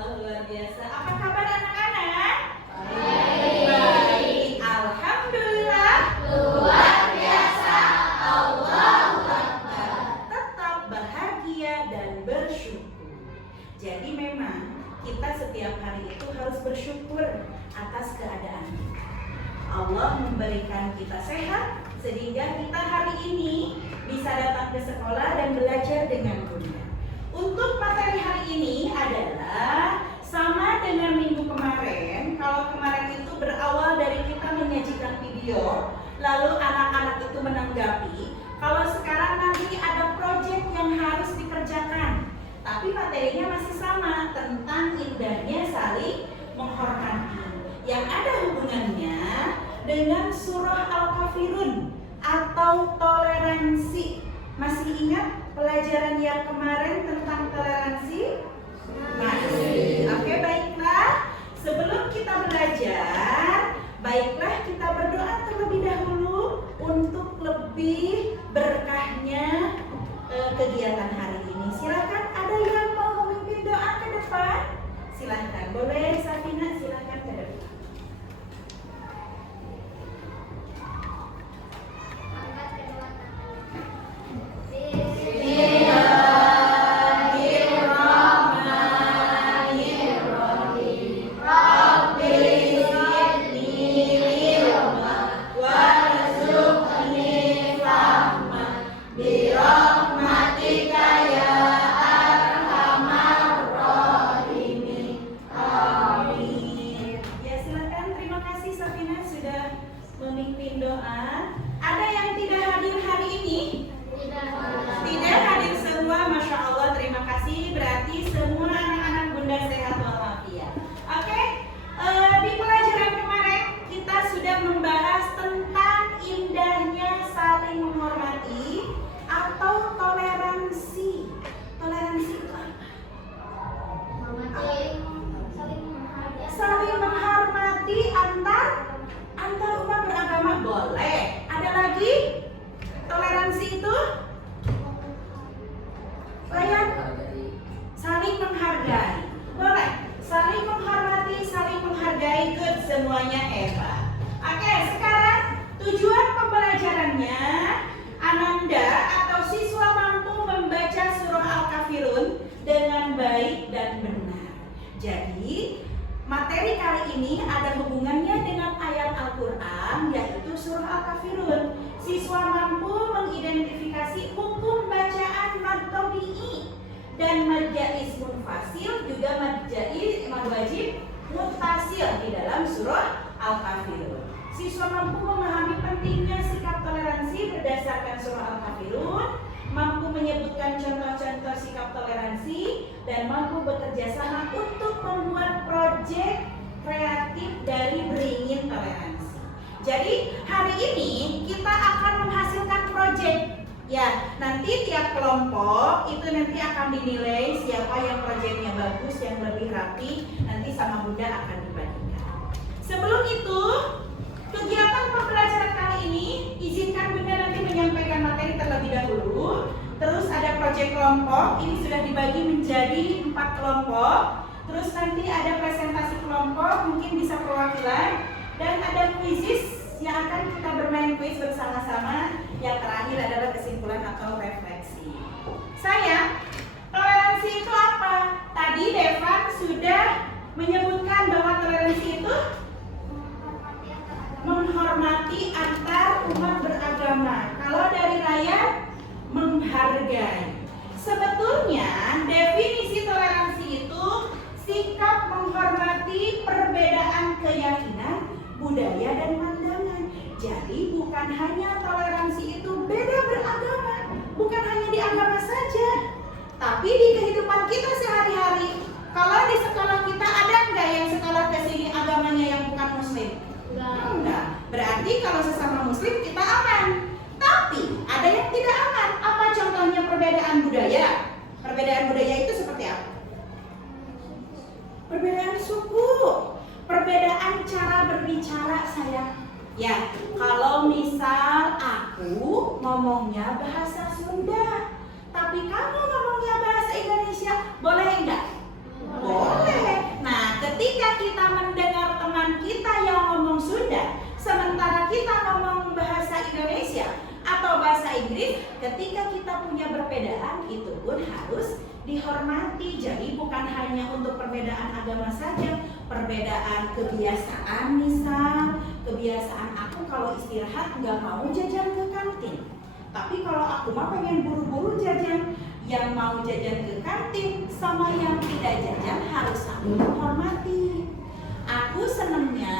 Allah, luar biasa. Apa kabar anak-anak? Baik. Alhamdulillah. Luar biasa. Allahu Akbar. Tetap bahagia dan bersyukur. Jadi memang kita setiap hari itu harus bersyukur atas keadaan kita. Allah memberikan kita sehat sehingga kita hari ini bisa datang ke sekolah dan belajar dengan mudah. Untuk materi hari ini adalah sama dengan minggu kemarin. Kalau kemarin itu berawal dari kita menyajikan video, lalu anak-anak itu menanggapi. Kalau sekarang nanti ada proyek yang harus dikerjakan, tapi materinya masih sama tentang indahnya saling menghormati, yang ada hubungannya dengan surah Al-Kafirun atau toleransi. Masih ingat pelajaran yang kemarin tentang toleransi? Masih. Oke, baiklah. Sebelum kita belajar, baiklah kita berdoa terlebih dahulu untuk lebih berkahnya kegiatan hari ini. Silakan, ada yang mau memimpin doa ke depan? Silakan. Boleh Safina, silakan ke depan. Memimpin doa. Ada yang tidak hadir hari ini? Tidak hadir semua, Masya Allah, terima kasih. Berarti semua anak-anak Bunda sehat walafiat. Oke, di pelajaran kemarin kita sudah membahas tentang indahnya saling menghormati atau toleransi. Toleransi itu apa? Saling menghormati antar umat beragama boleh. Ada lagi? Toleransi itu saling menghargai. Boleh. Saling menghormati, saling menghargai. Good, semuanya hebat. Oke, sekarang tujuan pembelajarannya, Ananda atau siswa mampu membaca surah Al-Kafirun dengan baik dan benar. Jadi materi kali ini ada hubungannya dengan ayat Al-Quran, yaitu surah Al-Kafirun. Siswa mampu mengidentifikasi hukum bacaan mad tabi'i dan mad jaiz munfasil, juga mad wajib muttasil di dalam surah Al-Kafirun. Siswa mampu memahami pentingnya sikap toleransi berdasarkan surah Al-Kafirun, mampu menyebutkan contoh-contoh sikap toleransi, dan mampu bekerja sama untuk membuat proyek kreatif dari beringin toleransi. Jadi hari ini kita akan menghasilkan proyek. Ya, nanti tiap kelompok itu nanti akan dinilai siapa yang proyeknya bagus, yang lebih rapi, nanti sama Bunda akan dibagikan. Sebelum itu, kegiatan pembelajaran kali ini, izinkan Bunda nanti menyampaikan materi terlebih dahulu. Terus ada proyek kelompok, ini sudah dibagi menjadi 4 kelompok. Terus nanti ada presentasi kelompok, mungkin bisa perwakilan. Dan ada kuisis yang akan kita bermain kuis bersama-sama. Yang terakhir adalah kesimpulan atau refleksi. Sayang, toleransi itu apa? Tadi Devan sudah menyebutkan bahwa toleransi itu menghormati antar umat beragama. Kalau dari Raya, menghargai. Sebetulnya definisi toleransi itu sikap menghormati perbedaan keyakinan, budaya, dan pandangan. Jadi bukan hanya toleransi itu beda beragama, bukan hanya di agama saja, tapi di kehidupan kita sehari-hari. Kalau di sekolah kita ada nggak yang sekolah ke sini agamanya yang bukan muslim? Enggak. Berarti kalau sesama muslim kita aman. Tapi ada yang tidak aman. Apa contohnya perbedaan budaya? Perbedaan budaya itu seperti apa? Perbedaan suku, perbedaan cara berbicara, sayang. Ya, kalau misal aku ngomongnya bahasa Sunda, tapi kamu ngomongnya bahasa Indonesia, boleh enggak? Boleh. kita ngomong bahasa Indonesia atau bahasa Inggris, ketika kita punya perbedaan itu pun harus dihormati. Jadi bukan hanya untuk perbedaan agama saja, perbedaan kebiasaan. Misal kebiasaan aku kalau istirahat nggak mau jajan ke kantin, tapi kalau aku mah pengen buru-buru jajan. Yang mau jajan ke kantin sama yang tidak jajan harus saling menghormati. Aku senengnya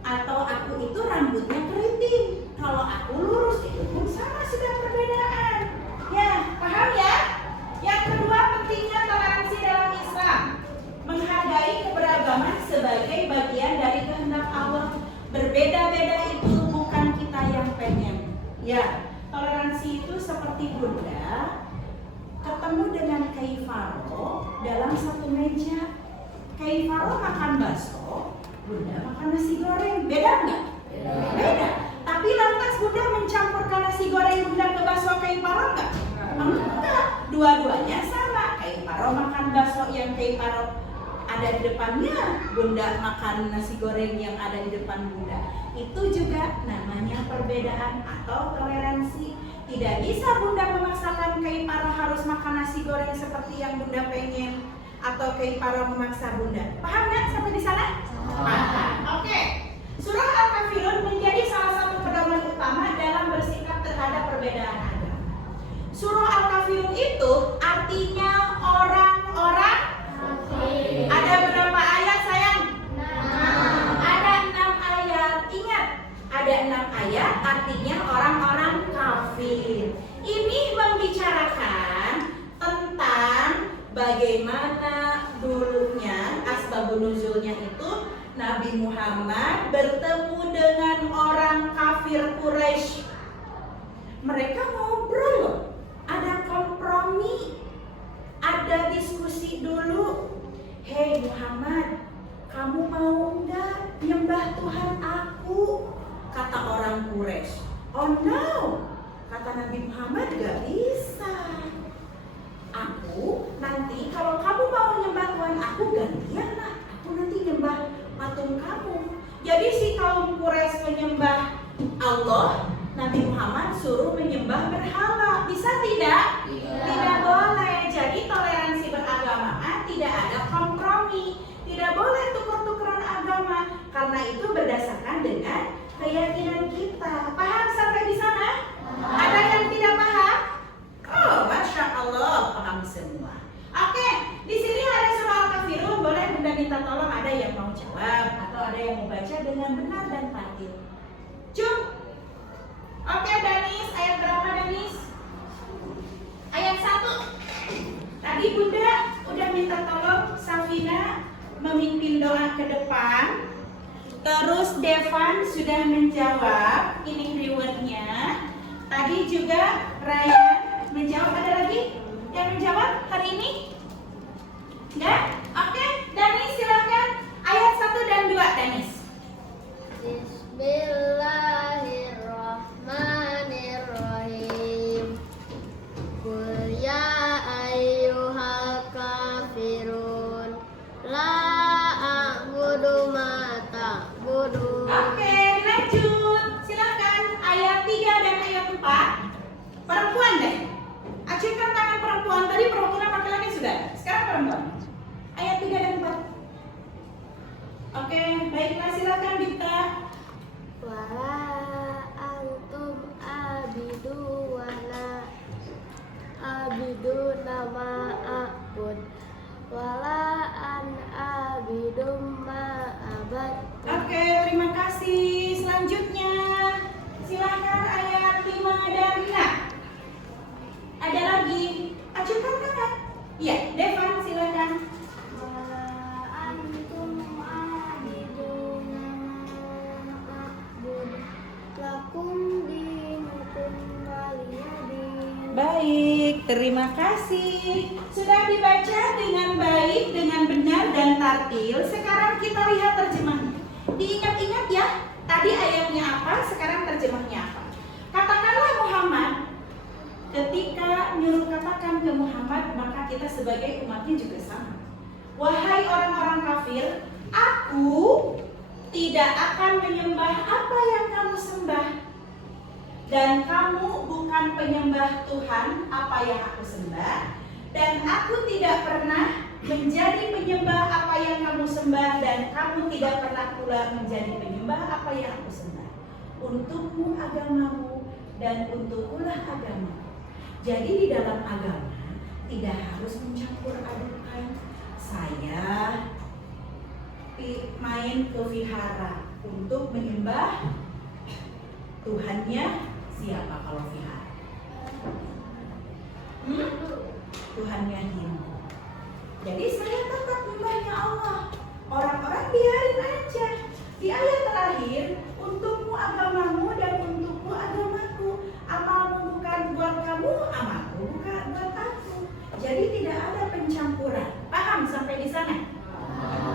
atau aku itu rambutnya keriting, kalau aku lurus itu pun sama, sudah perbedaan. Ya, paham ya? Yang kedua, pentingnya toleransi dalam Islam. Menghargai keberagaman sebagai bagian dari kehendak Allah. Berbeda-beda itu bukan kita yang pengen. Ya, toleransi itu seperti Bunda ketemu dengan Kiai Faro dalam satu meja. Kiai Faro makan bakso, Bunda makan nasi goreng. Beda nggak? Beda. Tapi lantas Bunda mencampurkan nasi goreng Bunda ke bakso Kiai Faro nggak? Enggak. Dua-duanya sama. Kiai Faro makan bakso yang Kiai Faro ada di depannya, Bunda makan nasi goreng yang ada di depan Bunda. Itu juga namanya perbedaan atau toleransi. Tidak bisa Bunda memaksakan Kiai Faro harus makan nasi goreng seperti yang Bunda pengen, atau Kiai Faro memaksa Bunda. Paham nggak sampai di sana? Paham. Oke. Surah Al-Kafirun menjadi salah satu pedoman utama dalam bersikap terhadap perbedaan agama. Surah Al-Kafirun itu artinya orang-orang. Ada berapa ayat sayang? 6. Ada 6 ayat. Ingat, ada 6 ayat artinya orang-orang kafir. Ini membicarakan tentang bagaimana dulunya asbabun nuzulnya itu Nabi Muhammad bertemu dengan orang kafir Quraisy. Mereka ngobrol, ada kompromi, ada diskusi dulu. Hei Muhammad, kamu mau nggak nyembah Tuhan aku? Kata orang Quraisy. Oh no, kata Nabi Muhammad, gak bisa. Aku nanti kalau kamu mau nyembah Tuhan aku, gantian lah. Aku nanti nyembah patung kamu. Jadi si kaum Quraisy menyembah Allah, Nabi Muhammad suruh menyembah berhala. Bisa tidak? Tidak boleh. Jadi toleransi beragama tidak ada kompromi. Tidak boleh tuker-tukeran agama. Karena itu berdasarkan dengan keyakinan kita. Paham sampai di sana? Ada yang tidak paham? Oh, Masya Allah, paham semua. Oke, di sini ada surah Al-Kafirun. Boleh Bunda minta tolong ada yang mau jawab atau ada yang mau baca dengan benar dan tartil. Cum. Oke, Danis, ayat berapa Danis? Ayat 1. Tadi Bunda udah minta tolong Safina memimpin doa ke depan. Terus Devan sudah menjawab, ini rewardnya. Tadi juga Ryan menjawab. Ada lagi yang menjawab hari ini? Enggak? Oke, Danis silakan. Ayat 1 dan 2 Danis. Bismillahirrahmanirrahim. Qul ya ayyuhal kafirun la a'budu ma ta'budun. Oke, lanjut. Silakan ayat 3 dan ayat 4. Perempuan deh. Acungkan tangan perempuan. Tadi perwakilan laki-laki sudah. Sekarang perempuan. Ayat 3 dan 4. Oke, baiklah silakan Dita. Wala antum abidu wala abidu nama akun wala an abidu ma abad. Oke, terima kasih. Selanjutnya silakan ayat 5 dan 6. Ada lagi? Acungkan tangan. Iya, Devan silakan. Wala antum abidu nama akun lakum dinukum waliyadin. Baik, terima kasih. Sudah dibaca dengan baik, dengan benar dan tartil. Sekarang kita lihat terjemahnya. Diingat-ingat ya, tadi ayatnya apa, sekarang terjemahnya apa. Katakanlah Muhammad. Ketika nyuruh katakan ke Muhammad, maka kita sebagai umatnya juga sama. Wahai orang-orang kafir, aku tidak akan menyembah apa yang sembah. Dan kamu bukan penyembah Tuhan apa yang aku sembah. Dan aku tidak pernah menjadi penyembah apa yang kamu sembah. Dan kamu tidak pernah pula menjadi penyembah apa yang aku sembah. Untukmu agamamu dan untukkulah agamamu. Jadi di dalam agama tidak harus mencampur adukan. Saya main ke vihara untuk menyembah Tuhannya siapa kalau vihara? Tuhannya Hindu. Jadi saya tetap menyembahnya Allah. Orang-orang biarin aja. Di ayat terakhir, untukmu agamamu dan untukku agamaku. Amalmu bukan buat kamu, amalku bukan buat aku. Jadi tidak ada pencampuran. Paham sampai di sana?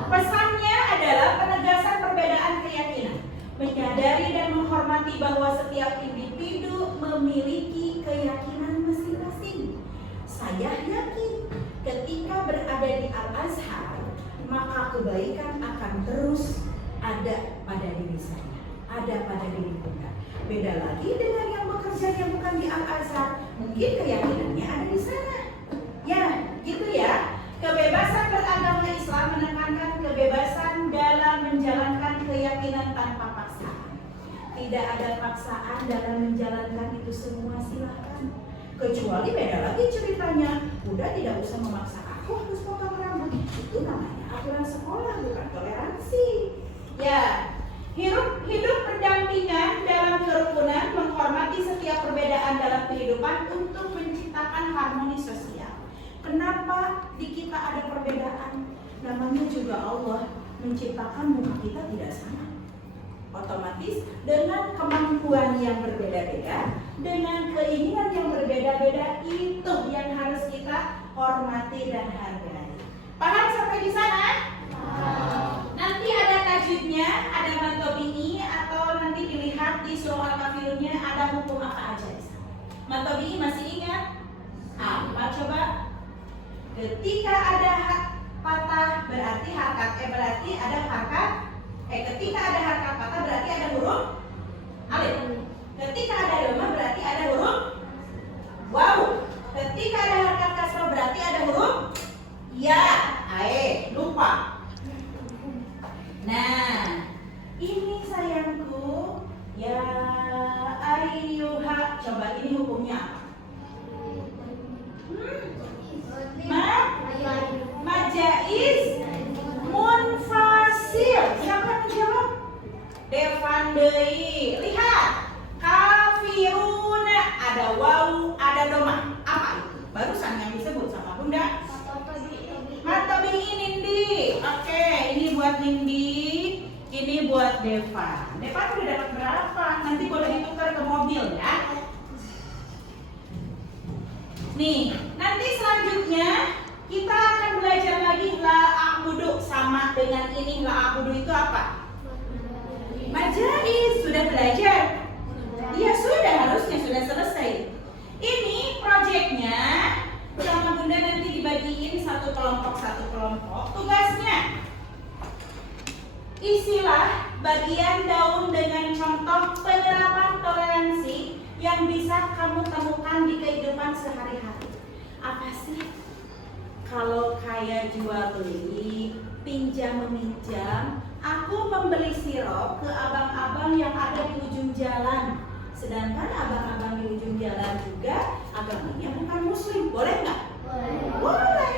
Pesannya adalah penegasan perbedaan keyakinan. Menyadari dan menghormati bahwa setiap individu memiliki keyakinan masing-masing. Saya yakin ketika berada di Al-Azhar, maka kebaikan akan terus ada pada diri saya, ada pada diri Bunda. Beda lagi dengan yang bekerjanya bukan di Al-Azhar, mungkin keyakinannya ada di sana. Ya, gitu ya. Kebebasan beragama Islam menekankan kebebasan dalam menjalankan keyakinan tanpa paksaan. Tidak ada paksaan dalam menjalankan itu semua, silakan. Kecuali beda lagi ceritanya, udah tidak usah memaksa aku harus potong rambut. Itu namanya aturan sekolah, bukan toleransi. Ya, hidup berdampingan dalam kerukunan, menghormati setiap perbedaan dalam kehidupan untuk menciptakan harmoni sosial. Kenapa di kita ada perbedaan? Namanya juga Allah menciptakan muka kita tidak sama. Otomatis dengan kemampuan yang berbeda-beda, dengan keinginan yang berbeda-beda, itu yang harus kita hormati dan hargai. Paham sampai di sana? Nanti ada tajwidnya, ada matobi'i, atau nanti dilihat di surah Al-Kafirunnya ada hukum apa aja di sana. Matobi'i masih ingat? Apa coba? Ketika ada patah berarti ketika ada harkat patah berarti ada huruf alif. Ketika ada dhamma berarti ada huruf waw. Ketika ada harkat kasrah berarti ada huruf ya. Lupa. Nah, ini sayangku, ya ayyuha. Coba ini hukumnya apa? Majaiz munfasil. Siapa yang menjawab? Devan deui. Lihat. Kafiruna ada waw, ada doma. Apa itu? Barusan yang disebut sama Bunda. Matobi'i Nindi. Oke, ini buat Nindi, ini buat Devan. Devan udah dapat berapa? Nanti boleh ditukar ke mobil ya. Nih, nanti selanjutnya kita akan belajar lagi la'abudu sama dengan ini. La'abudu itu apa? Majaiz. Sudah belajar? Iya sudah, harusnya sudah selesai. Ini proyeknya sama Bunda nanti dibagiin satu kelompok. Tugasnya isilah bagian daun dengan contoh penerapan toleransi yang bisa kamu temukan di kehidupan sehari-hari. Apa sih? Kalau kayak jual beli, pinjam meminjam, aku membeli sirup ke abang-abang yang ada di ujung jalan. Sedangkan abang-abang di ujung jalan juga agamanya bukan muslim. Boleh nggak? Boleh.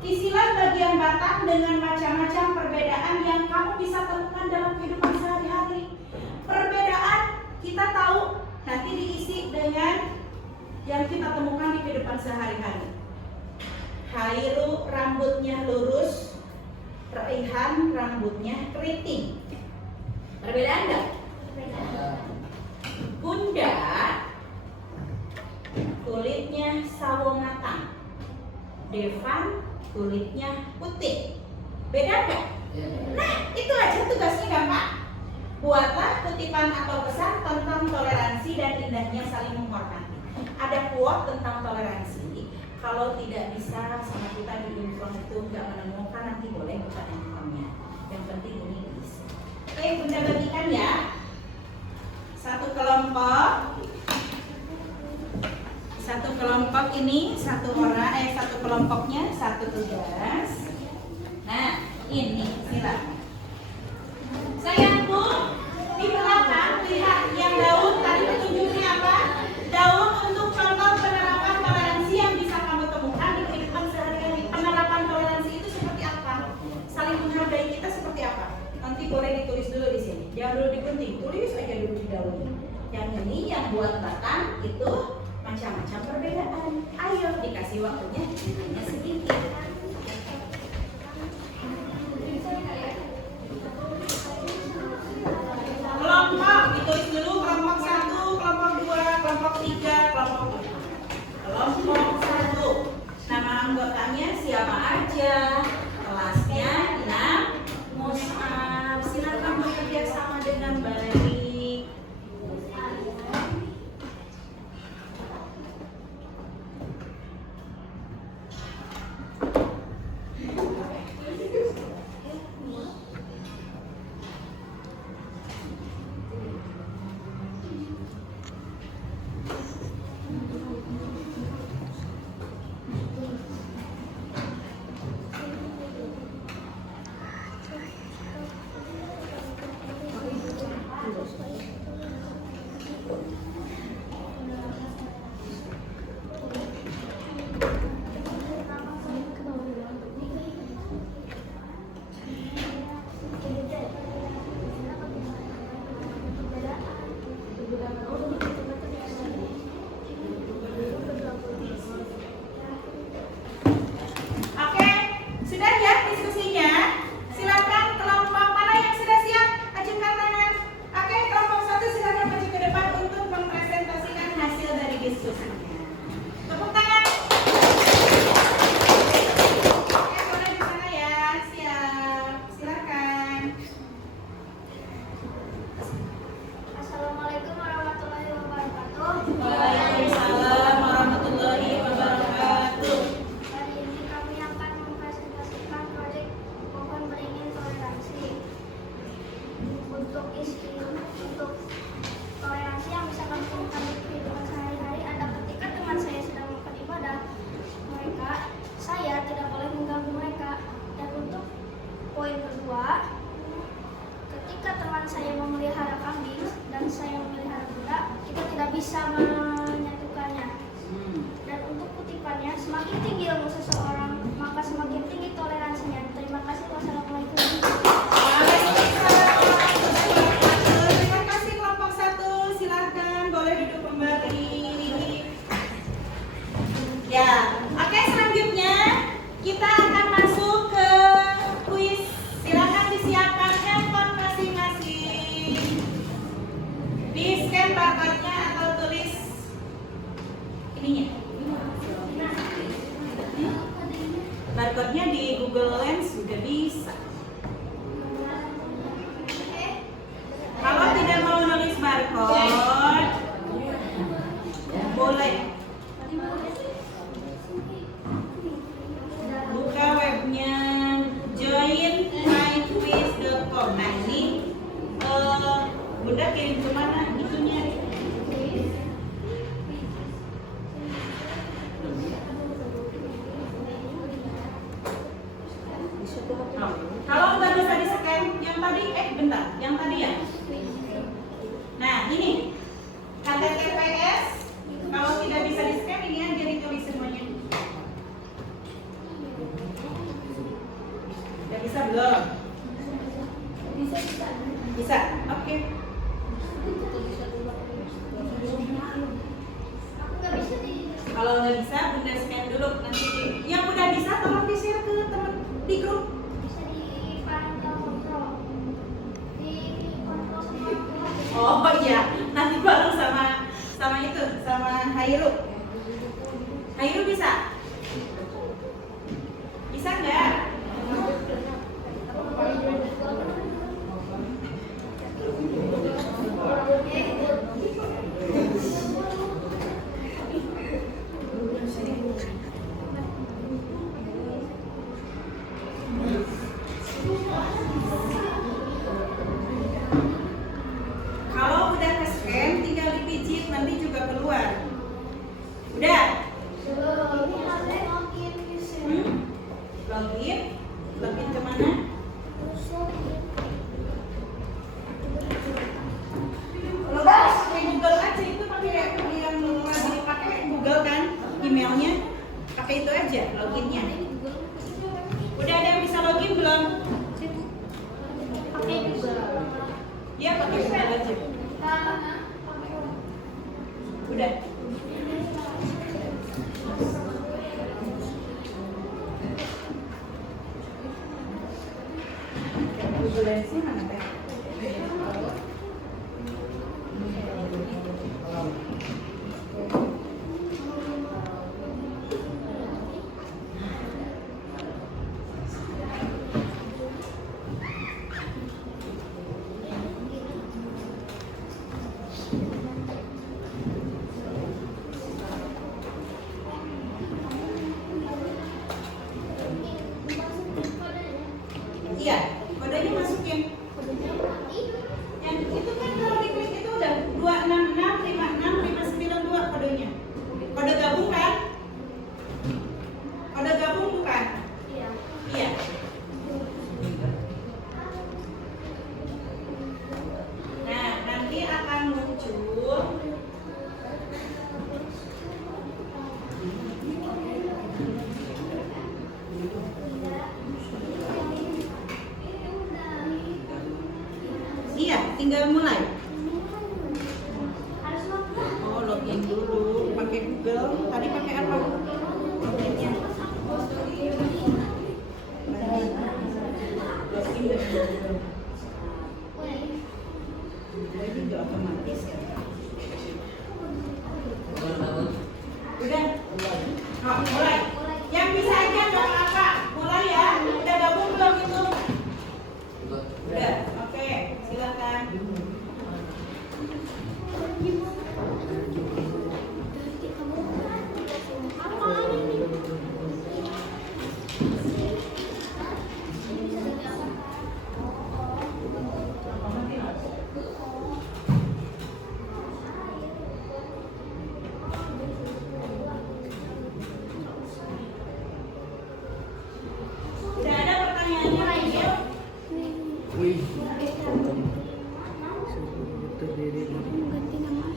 Isilah bagian batang dengan macam-macam perbedaan yang kamu bisa temukan dalam kehidupan sehari-hari. Perbedaan kita tahu nanti diisi dengan yang kita temukan di kehidupan sehari-hari. Khairu rambutnya lurus, Raihan rambutnya keriting. Perbedaan enggak? Bunda kulitnya sawo matang, Devan kulitnya putih. Beda enggak? Nah, itu aja tugasnya gampang. Buatlah kutipan atau pesan tentang toleransi dan indahnya saling menghormati. Ada quote tentang toleransi. Kalau tidak bisa sama kita di info itu nggak menemukan, nanti boleh buka handphonenya. Yang penting ini bisa. Oke, Bunda bagikan ya. kelompoknya, satu tugas. Nah, ini silakan. Sayangku, di belakang lihat yang daun tadi petunjuknya apa? Daun untuk contoh penerapan toleransi yang bisa kamu temukan di kehidupan sehari-hari. Penerapan toleransi itu seperti apa? Saling menghargai kita seperti apa? Nanti boleh ditulis dulu di sini. Jangan dulu digunting, tulis aja dulu di daun. Yang ini yang buat batang itu macam-macam perbedaan. Ayo dikasih waktunya hanya sedikit. Kelompok ditulis dulu, kelompok 1, kelompok 2, kelompok 3, kelompok 4. Kelompok 1, nama anggotanya siapa aja, kelasnya 6 Mus'ab. Silakan bekerja sama dengan baik. Barcode-nya di Google Lens juga bisa. Kalau tidak mau nulis barcode, boleh buka webnya joinmyquiz.com. Nah ini Bunda kirim kemana itunya? Kalau nggak bisa di-scan, yang tadi, bentar, yang tadi ya. Nah ini HTTPS, kalau tidak bisa di-scan ini aja ditulis semuanya. Udah bisa belum? Bisa, oke. Kalau nggak bisa, Bunda scan dulu. Nanti yang udah bisa tolong di-share ke teman di grup. Oh iya, nanti bareng sama itu, sama Hairu. Hairu bisa? Bisa nggak? Kalau udah ke-scan tinggal dipijit nanti juga keluar. Mana? Kalau nggak pakai Google aja, itu pakai yang lagi dipakai Google kan, emailnya pakai itu aja loginnya. Udah ada yang bisa login belum? Pakai Google. Ya pakai Google aja. Udah. Google Lens-nya mana teh? Iya, kodenya masukin. Yang itu kan kalau diklik itu udah 26656592 kodenya. Kode gabung kan? Kode gabung bukan? Iya. Iya. Nah, nanti akan muncul iya, tinggal mulai. Harus login. Oh, login dulu pakai Google. Tadi pakai apa? Loginnya. Login dari Google. Jadi udah otomatis ya. Udah. Oh, mulai. Yang bisa aja dong apa? Mulai ya. Udah gabung belum itu? Udah. Oke, silakan. Udah ada pertanyaannya lagi ya? Ganti nama.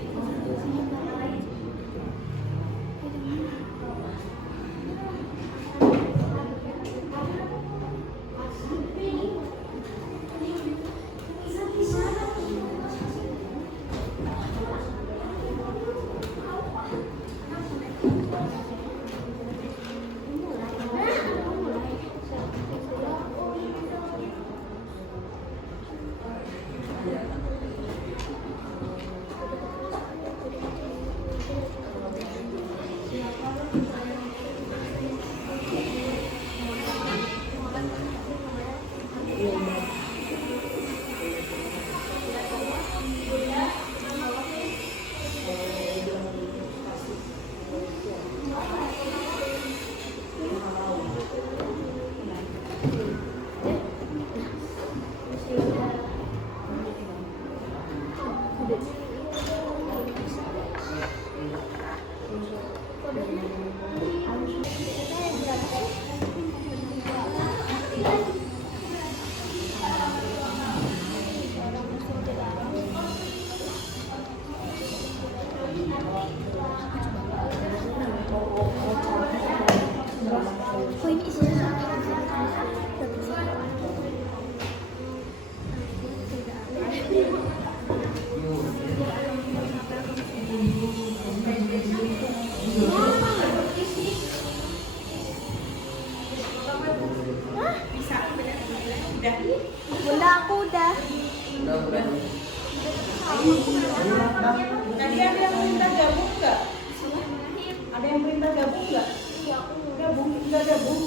Oh, ini isinya Bisa. Udah. Bunda, aku udah. Tadi ada yang perintah gabung nggak? Ada yang perintah gabung nggak? Gabung, nggak gabung.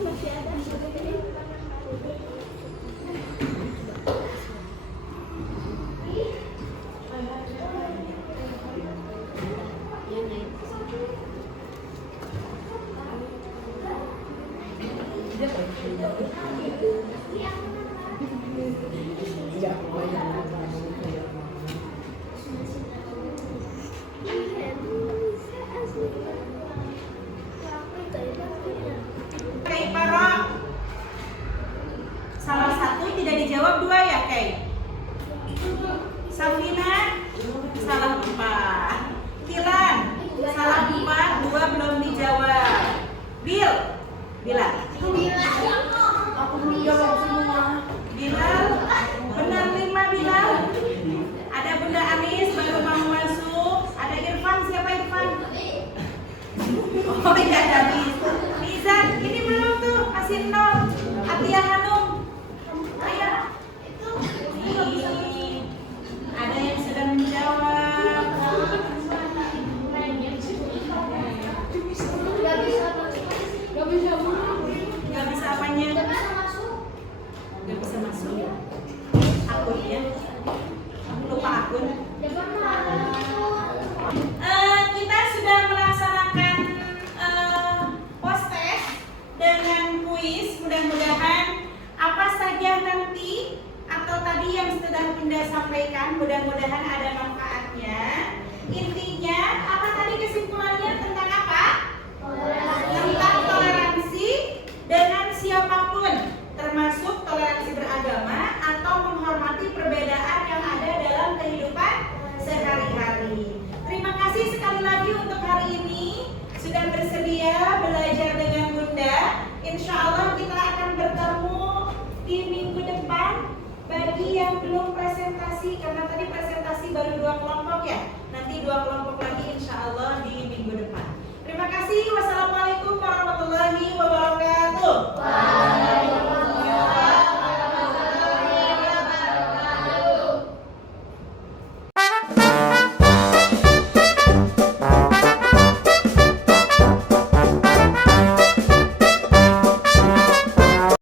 Masih ada. Ya, banyak. ya belajar dengan Bunda. Insya Allah kita akan bertemu di minggu depan. Bagi yang belum presentasi karena